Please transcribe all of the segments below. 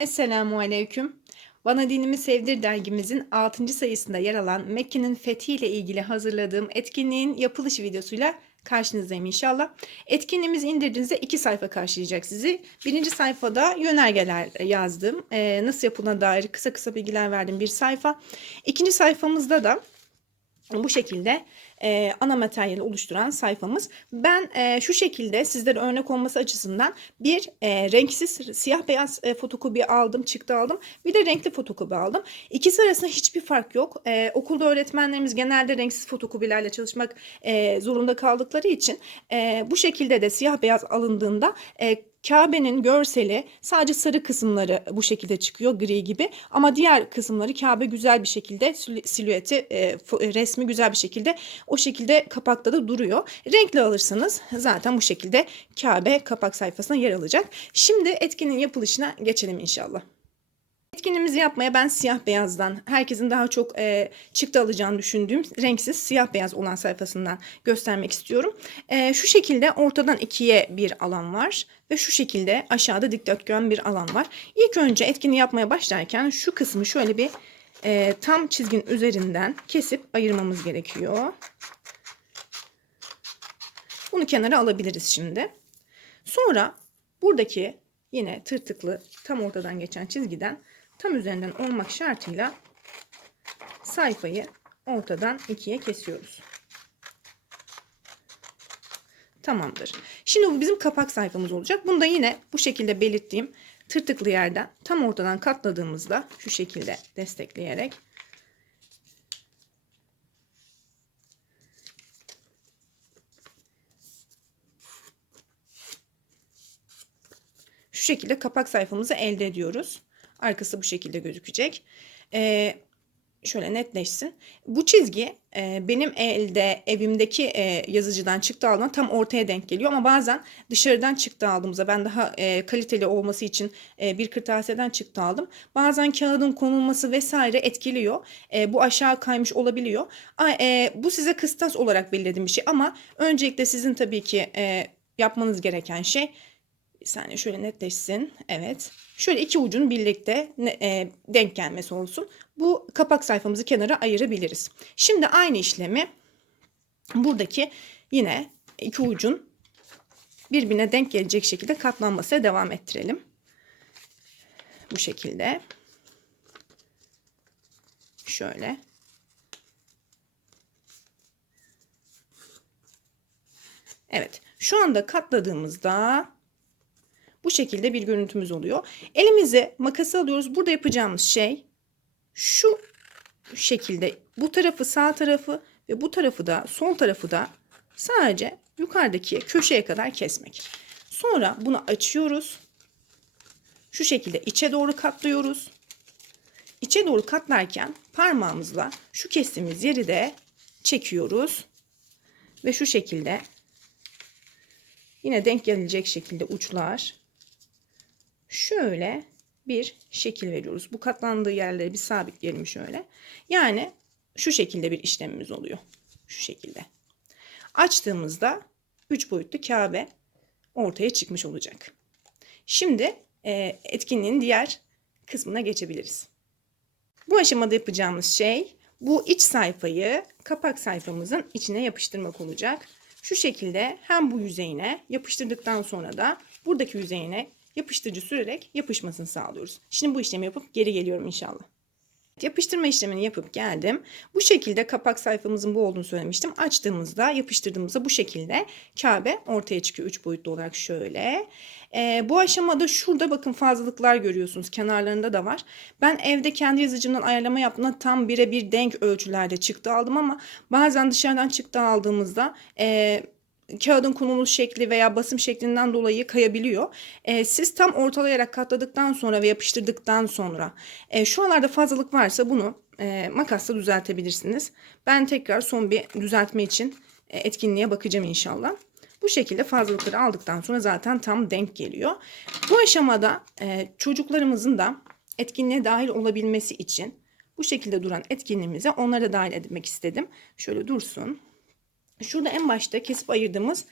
Esselamu Aleyküm. Bana Dinimi Sevdir dergimizin 6. sayısında yer alan Mekke'nin fethi ile ilgili hazırladığım etkinliğin yapılış videosuyla karşınızdayım inşallah. Etkinliğimizi indirdiğinizde iki sayfa karşılayacak sizi. Birinci sayfada yönergeler yazdım. Ee, nasıl yapıldığına dair kısa kısa bilgiler verdim bir sayfa. İkinci sayfamızda da bu şekilde e, ana materyali oluşturan sayfamız. Ben e, şu şekilde sizlere örnek olması açısından bir e, renksiz siyah beyaz e, fotokopi aldım, çıktı aldım. Bir de renkli fotokopi aldım. İkisi arasında hiçbir fark yok. E, okulda öğretmenlerimiz genelde renksiz fotokopilerle çalışmak e, zorunda kaldıkları için e, bu şekilde de siyah beyaz alındığında e, Kabe'nin görseli sadece sarı kısımları bu şekilde çıkıyor gri gibi ama diğer kısımları Kabe güzel bir şekilde silü- silüeti e, fo- resmi güzel bir şekilde o şekilde kapakta da duruyor. Renkli alırsanız zaten bu şekilde Kabe kapak sayfasına yer alacak. Şimdi etkinin yapılışına geçelim inşallah. Etkinliğimizi yapmaya ben siyah beyazdan, herkesin daha çok e, çıktı alacağını düşündüğüm renksiz siyah beyaz olan sayfasından göstermek istiyorum. E, şu şekilde ortadan ikiye bir alan var ve şu şekilde aşağıda dikdörtgen bir alan var. İlk önce etkinliği yapmaya başlarken şu kısmı şöyle bir e, tam çizgin üzerinden kesip ayırmamız gerekiyor. Bunu kenara alabiliriz şimdi. Sonra buradaki yine tırtıklı tam ortadan geçen çizgiden tam üzerinden olmak şartıyla sayfayı ortadan ikiye kesiyoruz. Tamamdır. Şimdi bu bizim kapak sayfamız olacak. Bunu da yine bu şekilde belirttiğim tırtıklı yerden tam ortadan katladığımızda şu şekilde destekleyerek şu şekilde kapak sayfamızı elde ediyoruz. Arkası bu şekilde gözükecek. Ee, şöyle netleşsin. Bu çizgi e, benim elde evimdeki e, yazıcıdan çıktı aldığımda tam ortaya denk geliyor ama bazen dışarıdan çıktı aldığımızda ben daha e, kaliteli olması için e, bir kırtasiyeden çıktı aldım. Bazen kağıdın konulması vesaire etkiliyor. E, bu aşağı kaymış olabiliyor. A, e, bu size kıstas olarak belirlediğim bir şey ama öncelikle sizin tabii ki e, yapmanız gereken şey saniye şöyle netleşsin. Evet. Şöyle iki ucun birlikte e, denk gelmesi olsun. Bu kapak sayfamızı kenara ayırabiliriz. Şimdi aynı işlemi buradaki yine iki ucun birbirine denk gelecek şekilde katlanmasına devam ettirelim. Bu şekilde. Şöyle. Evet. Şu anda katladığımızda bu şekilde bir görüntümüz oluyor. Elimize makası alıyoruz. Burada yapacağımız şey şu şekilde bu tarafı sağ tarafı ve bu tarafı da sol tarafı da sadece yukarıdaki köşeye kadar kesmek. Sonra bunu açıyoruz. Şu şekilde içe doğru katlıyoruz. İçe doğru katlarken parmağımızla şu kestiğimiz yeri de çekiyoruz. Ve şu şekilde yine denk gelecek şekilde uçlar şöyle bir şekil veriyoruz. Bu katlandığı yerleri bir sabitleyelim şöyle. Yani şu şekilde bir işlemimiz oluyor. Şu şekilde. Açtığımızda 3 boyutlu Kabe ortaya çıkmış olacak. Şimdi e, etkinliğin diğer kısmına geçebiliriz. Bu aşamada yapacağımız şey bu iç sayfayı kapak sayfamızın içine yapıştırmak olacak. Şu şekilde hem bu yüzeyine yapıştırdıktan sonra da buradaki yüzeyine yapıştırıcı sürerek yapışmasını sağlıyoruz. Şimdi bu işlemi yapıp geri geliyorum inşallah. Yapıştırma işlemini yapıp geldim. Bu şekilde kapak sayfamızın bu olduğunu söylemiştim. Açtığımızda yapıştırdığımızda bu şekilde Kabe ortaya çıkıyor. Üç boyutlu olarak şöyle. Ee, bu aşamada şurada bakın fazlalıklar görüyorsunuz. Kenarlarında da var. Ben evde kendi yazıcımdan ayarlama yaptığımda tam birebir denk ölçülerde çıktı aldım ama bazen dışarıdan çıktı aldığımızda e, kağıdın konulmuş şekli veya basım şeklinden dolayı kayabiliyor. E, siz tam ortalayarak katladıktan sonra ve yapıştırdıktan sonra e, şu anlarda fazlalık varsa bunu e, makasla düzeltebilirsiniz. Ben tekrar son bir düzeltme için e, etkinliğe bakacağım inşallah. Bu şekilde fazlalıkları aldıktan sonra zaten tam denk geliyor. Bu aşamada e, çocuklarımızın da etkinliğe dahil olabilmesi için bu şekilde duran etkinliğimize onları da dahil etmek istedim. Şöyle dursun. Şurada en başta kesip ayırdığımız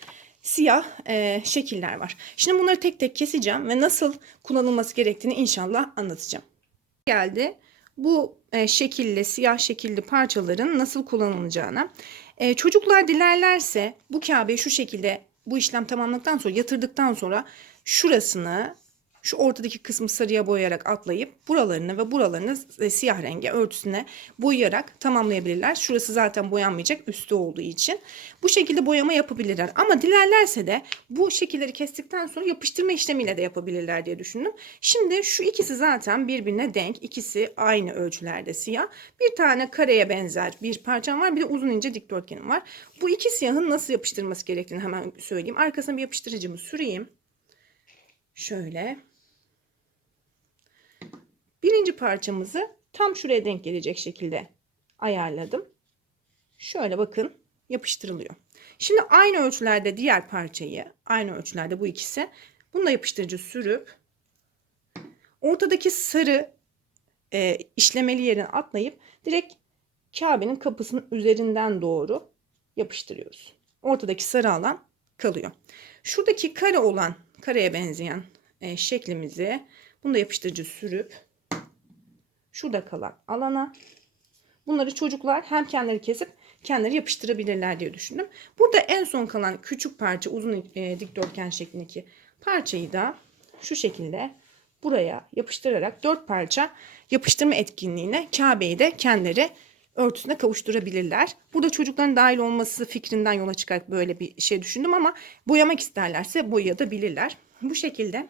siyah e, şekiller var. Şimdi bunları tek tek keseceğim ve nasıl kullanılması gerektiğini inşallah anlatacağım. Geldi bu e, şekilli, siyah şekilli parçaların nasıl kullanılacağına. E, çocuklar dilerlerse bu Kabe'yi şu şekilde bu işlem tamamladıktan sonra yatırdıktan sonra şurasını şu ortadaki kısmı sarıya boyayarak atlayıp buralarını ve buralarını e, siyah renge örtüsüne boyayarak tamamlayabilirler. Şurası zaten boyanmayacak üstü olduğu için. Bu şekilde boyama yapabilirler. Ama dilerlerse de bu şekilleri kestikten sonra yapıştırma işlemiyle de yapabilirler diye düşündüm. Şimdi şu ikisi zaten birbirine denk. İkisi aynı ölçülerde siyah. Bir tane kareye benzer bir parçam var. Bir de uzun ince dikdörtgenim var. Bu iki siyahın nasıl yapıştırılması gerektiğini hemen söyleyeyim. Arkasına bir yapıştırıcımı süreyim. Şöyle. Birinci parçamızı tam şuraya denk gelecek şekilde ayarladım. Şöyle bakın yapıştırılıyor. Şimdi aynı ölçülerde diğer parçayı, aynı ölçülerde bu ikisi. Bununla yapıştırıcı sürüp ortadaki sarı e, işlemeli yerine atlayıp direkt Kabe'nin kapısının üzerinden doğru yapıştırıyoruz. Ortadaki sarı alan kalıyor. Şuradaki kare olan, kareye benzeyen e, şeklimizi bunu da yapıştırıcı sürüp şurada kalan alana bunları çocuklar hem kendileri kesip kendileri yapıştırabilirler diye düşündüm. Burada en son kalan küçük parça uzun e, dikdörtgen şeklindeki parçayı da şu şekilde buraya yapıştırarak dört parça yapıştırma etkinliğine Kabe'yi de kendileri örtüsüne kavuşturabilirler. Burada çocukların dahil olması fikrinden yola çıkarak böyle bir şey düşündüm ama boyamak isterlerse boyayabilirler. Bu şekilde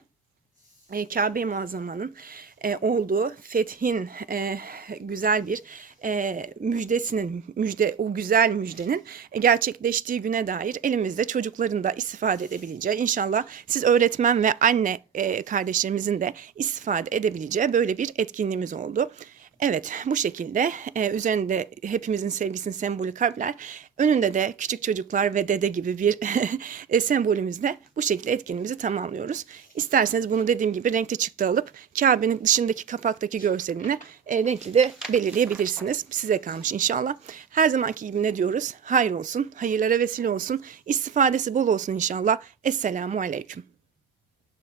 e, Kabe-i Muazzama'nın e, olduğu fethin e, güzel bir e, müjdesinin müjde o güzel müjdenin gerçekleştiği güne dair elimizde çocukların da istifade edebileceği inşallah siz öğretmen ve anne e, kardeşlerimizin de istifade edebileceği böyle bir etkinliğimiz oldu. Evet bu şekilde e, üzerinde hepimizin sevgisinin sembolü kalpler. Önünde de küçük çocuklar ve dede gibi bir e, sembolümüzle bu şekilde etkinliğimizi tamamlıyoruz. İsterseniz bunu dediğim gibi renkli çıktı alıp Kabe'nin dışındaki kapaktaki görselini e, renkli de belirleyebilirsiniz. Size kalmış inşallah. Her zamanki gibi ne diyoruz? Hayır olsun, hayırlara vesile olsun, istifadesi bol olsun inşallah. Esselamu Aleyküm.